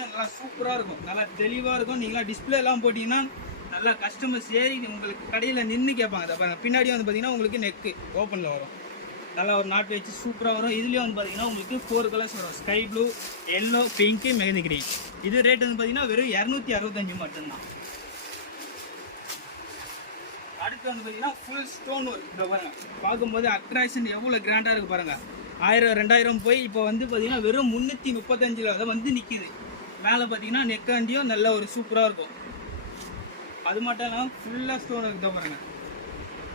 பார்த்தீங்கன்னா நல்லா சூப்பராக இருக்கும், நல்லா தெளிவாக இருக்கும். நீங்களாம் டிஸ்பிளேலாம் போட்டிங்கன்னா நல்லா கஸ்டமர்ஸ் ஏறி உங்களுக்கு கடையில் நின்று கேட்பாங்க. அதை பாருங்கள், பின்னாடி வந்து பார்த்தீங்கன்னா உங்களுக்கு நெக்கு ஓப்பனில் வரும், நல்லா ஒரு நாட் வச்சு சூப்பராக வரும். இதுலேயும் வந்து பார்த்தீங்கன்னா உங்களுக்கு 4 கலர்ஸ் வரும், sky blue, yellow, pink, mehndi green. இது ரேட் வந்து பார்த்தீங்கன்னா வெறும் 265 மட்டும்தான். அடுத்து வந்து பார்த்தீங்கன்னா ஃபுல் ஸ்டோன் ஒர்க். இதை பாருங்கள், பார்க்கும்போது அட்ராக்ஷன் எவ்வளோ கிராண்டாக இருக்குது பாருங்கள். 1000 2000 போய் இப்போ வந்து பார்த்தீங்கன்னா வெறும் 335 அதை வந்து நிற்கிது. மேலே பார்த்தீங்கன்னா நெக்காண்டியும் நல்ல ஒரு சூப்பராக இருக்கும். அது மட்டும் இல்லாமல் ஃபுல்லாக ஸ்டோன் ஒர்க் தான் பாருங்கள்.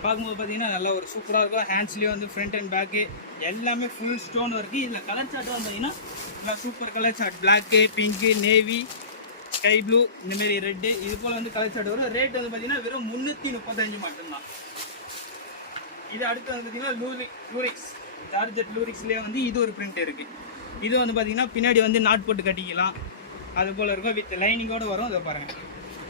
பார்க்கும்போது பார்த்தீங்கன்னா நல்லா ஒரு சூப்பராக இருக்கும். ஹேண்ட்ஸ்லேயும் வந்து ஃப்ரண்ட் அண்ட் பேக்கு எல்லாமே ஃபுல் ஸ்டோன் ஒர்க்கு. இதில் கலர் சார்ட்டும் பார்த்தீங்கன்னா நல்லா super colour chart, black, pink, navy, sky blue, இந்தமாரி ரெட்டு, இது போல் வந்து கலர் சார்ட் வரும். ரேட் வந்து பார்த்தீங்கன்னா வெறும் 335 மட்டும்தான். இது அடுத்து வந்து பார்த்தீங்கன்னா லூரிக்ஸ், ஜார்ஜெட் லூரிக்ஸ்லேயே வந்து இது ஒரு பிரிண்ட் இருக்குது. இது வந்து பார்த்தீங்கன்னா பின்னாடி வந்து நாட் போட்டு கட்டிக்கலாம், அது போல் இருக்கும். வித் லைனிங்கோடு வரும். அதை பாருங்கள்.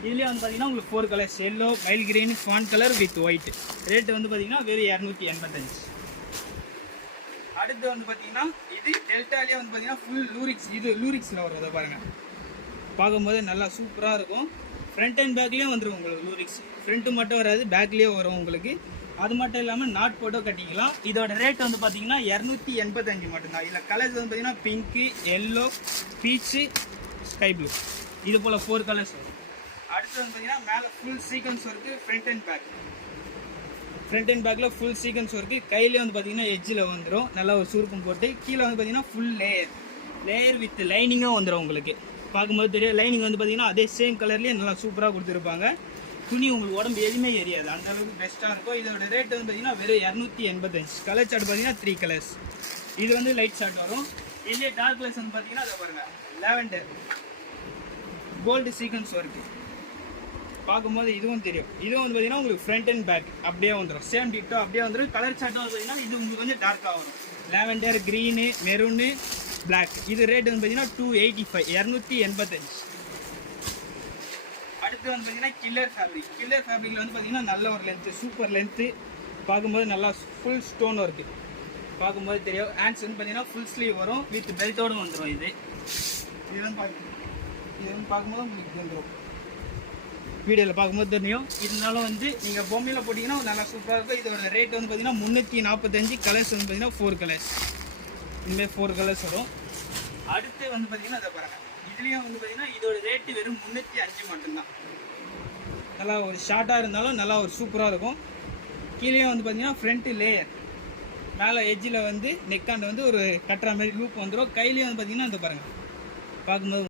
இதுலேயே வந்து பார்த்தீங்கன்னா உங்களுக்கு 4 colours, yellow, mild green, fawn colour with white. Rate வந்து பார்த்தீங்கன்னா வெறும் 285. அடுத்து வந்து பார்த்தீங்கன்னா இது டெல்டாலேயே வந்து பார்த்தீங்கன்னா ஃபுல் லூரிக்ஸ், இது லூரிக்ஸில் வரும். அதை பாருங்கள், பார்க்கும்போது நல்லா சூப்பராக இருக்கும். ஃப்ரண்ட் அண்ட் பேக்லேயும் வந்துடும் உங்களுக்கு லூரிக்ஸ். ஃப்ரண்ட்டு மட்டும் வராது, பேக்லேயும் வரும் உங்களுக்கு. அது மட்டும் இல்லாமல் நாட் போட்டோ கட்டிக்கலாம். இதோட ரேட் வந்து பார்த்தீங்கன்னா 285 மட்டும்தான். இதில் கலர்ஸ் வந்து பார்த்தீங்கன்னா pink, yellow, peach, sky blue, இது போல் 4 கலர்ஸ் வரும். அடுத்து வந்து பார்த்தீங்கன்னா மேலே full sequence work, front and back. Front and பேக்கில் ஃபுல் சீக்வன்ஸ் ஒர்க்கு. கையிலே வந்து பார்த்தீங்கன்னா எட்ஜில் வந்துடும், நல்லா ஒரு சுருக்கம் போட்டு. கீழே வந்து பார்த்தீங்கன்னா ஃபுல் லேயர் வித் லைனிங்கும் வந்துடும் உங்களுக்கு. பார்க்கும்போது தெரியும், லைனிங் வந்து பார்த்தீங்கன்னா அதே சேம் கலர்லேயே நல்லா சூப்பராக கொடுத்துருப்பாங்க. துணி உங்களுக்கு உடம்பு எதுவுமே எரியாது, அந்த அளவுக்கு பெஸ்ட்டாக இருக்கும். இதோட ரேட் வந்து பார்த்தீங்கன்னா வெறும் 285. கலர் சார்ட் பார்த்தீங்கன்னா 3 கலர்ஸ். இது வந்து லைட் சார்ட் வரும். இதுலேயே டார்க் கலர்ஸ் வந்து பார்த்தீங்கன்னா அதை பாருங்கள், லாவெண்டர், கோல்டு சீக்வன்ஸ் ஒர்க்கு. பார்க்கும்போது இதுவும் தெரியும். இதுவும் வந்து பார்த்தீங்கன்னா உங்களுக்கு ஃப்ரண்ட் அண்ட் பேக் அப்படியே வந்துடும், சேம் டிட்டோ அப்படியே வந்துடும். கலர் சார்ட்டும் வந்து பார்த்தீங்கன்னா இது உங்களுக்கு வந்து டார்க்காக வரும், லாவெண்டர், க்ரீனு, மெரூனு, பிளாக். இது ரேட் வந்து பார்த்தீங்கன்னா 285, 285. அடுத்து வந்து பார்த்தீங்கன்னா கில்லர் ஃபேப்ரிக்கில் வந்து பார்த்தீங்கன்னா நல்ல ஒரு லென்த்து, சூப்பர் லென்த்து. பார்க்கும்போது நல்லா ஃபுல் ஸ்டோன் ஒர்க்கு. பார்க்கும்போது தெரியும். ஹேண்ட்ஸ் வந்து பார்த்தீங்கன்னா ஃபுல் ஸ்லீவ் வரும், வித் பெல்ட்டோடு வந்துடும். இது வந்து பார்க்கும்போது உங்களுக்கு வந்துடும், வீடியோவில் பார்க்கும்போது தெரியும். இருந்தாலும் வந்து நீங்கள் பொம்மையில் போட்டிங்கன்னா நல்லா சூப்பராக இருக்கும். இதோட ரேட் வந்து பார்த்தீங்கன்னா 345. கலர்ஸ் வந்து பார்த்தீங்கன்னா 4 கலர்ஸ், இனிமேல் 4 கலர்ஸ் வரும். அடுத்து வந்து பார்த்தீங்கன்னா அதை பாருங்கள், இதுலேயும் வந்து பார்த்தீங்கன்னா இதோட ரேட்டு வெறும் 305 மட்டும்தான். நல்லா ஒரு ஷார்ட்டாக இருந்தாலும் நல்லா ஒரு சூப்பராக இருக்கும். கீழே வந்து பார்த்தீங்கன்னா ஃப்ரண்ட்டு லேயர், மேலே எட்ஜில் வந்து நெக்காண்ட வந்து ஒரு கட்டுற மாதிரி லூப் வந்துடும். கையிலேயே வந்து பார்த்தீங்கன்னா அதை பாருங்கள், பார்க்கும்போது